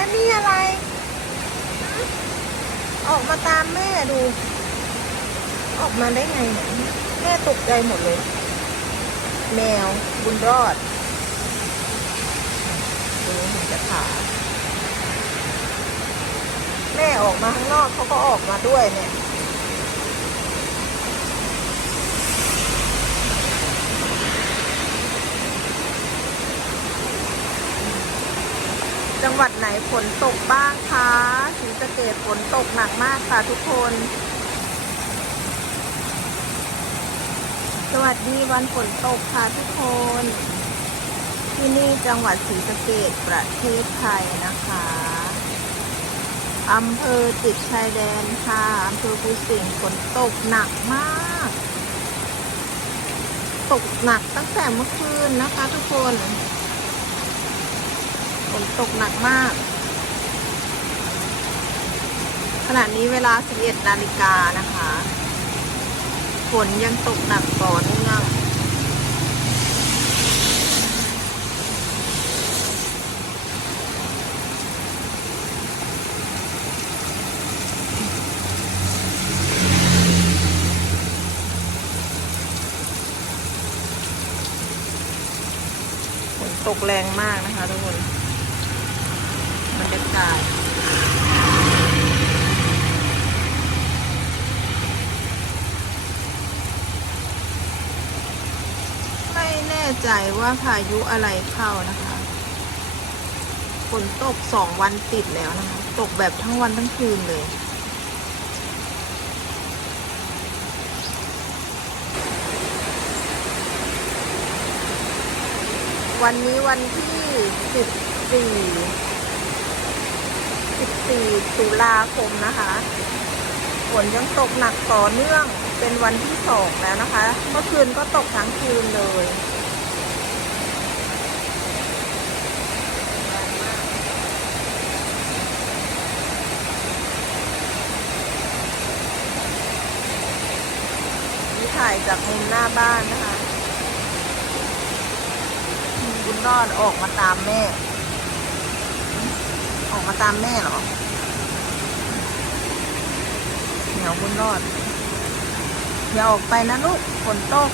และนี่อะไร ออกมาตามแม่ดู ออกมาได้ไงเนี่ยแม่ตกใจหมดเลย แมวบุญรอดดูเห็นจะขาแม่ออกมาข้างนอกเขาก็ออกมาด้วยเนี่ย จังหวัดไหนฝนตกบ้างคะศรีสะเกดฝนตกหนักมากค่ะทุกคน สวัสดีวันฝนตกค่ะทุกคน ที่นี่จังหวัดศรีสะเกดประเทศไทยนะคะอำเภอติดชายแดนค่ะอำเภอภูสิงห์ฝนตกหนักมาก ตกหนักตั้งแต่เมื่อคืนนะคะทุกคน ฝนตกหนักมาก ขณะนี้เวลา 11 นาฬิกานะคะ ฝนยังตกหนักต่อเนื่องฝนตกแรงมากนะคะทุกคน บรรยากาศไม่แน่ใจว่าพายุอะไรเข้านะคะฝนตกสองวันติดแล้วนะคะ ตกแบบทั้งวันทั้งคืนเลยวันนี้วันที่สิ บสี่สิบสี่ตุลาคมนะคะฝนยังตกหนักต่อเนื่องเป็นวันที่สองแล้วนะคะเมื่อคืนก็ตกทั้งคืนเลยนี่ถ่ายจากมุมหน้าบ้านนะคะบุญรอดออกมาตามแม่ อกมาตามแม่เหรอ เหนียวบุญรอด อย่าออกไปนะลูกฝนตก